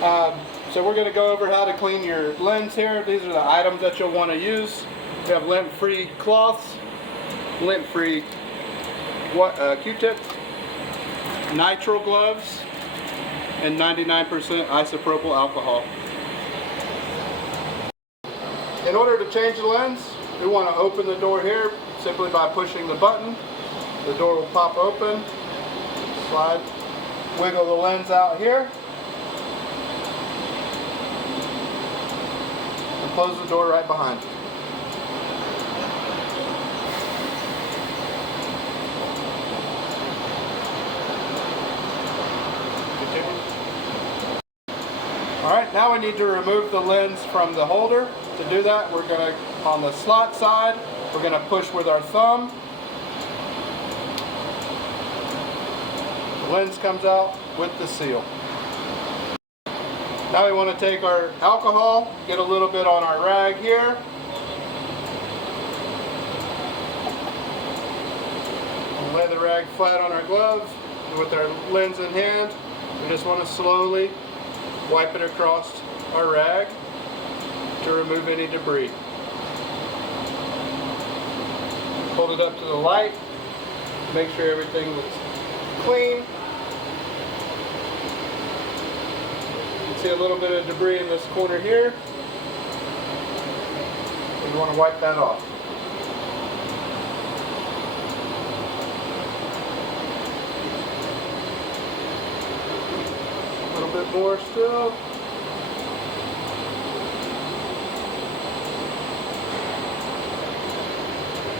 So we're going to go over how to clean your lens here. These are the items that you'll want to use. We have lint-free cloths, lint-free Q-tips, nitrile gloves, and 99% isopropyl alcohol. In order to change the lens, we want to open the door here simply by pushing the button. The door will pop open, slide, wiggle the lens out here, and close the door right behind you. Alright, now we need to remove the lens from the holder. To do that, we're going to, on the slot side, we're going to push with our thumb. The lens comes out with the seal. Now we want to take our alcohol, get a little bit on our rag here. We'll lay the rag flat on our gloves. And with our lens in hand, we just want to slowly wipe it across our rag to remove any debris. Hold it up to the light, make sure everything is clean. You can see a little bit of debris in this corner here. We want to wipe that off. A little bit more still.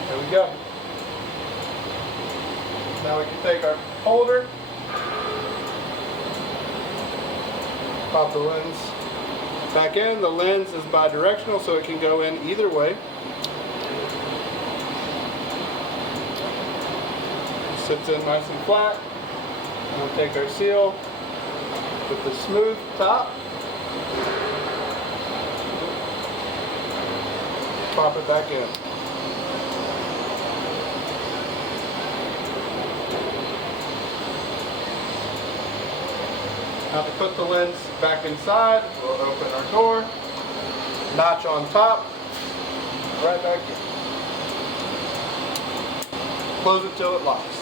There we go. Now we can take our holder, pop the lens back in. The lens is bidirectional, so it can go in either way. It sits in nice and flat. And we'll take our seal with the smooth top, pop it back in. Now to put the lens back inside, we'll open our door, notch on top, right back in. Close it till it locks.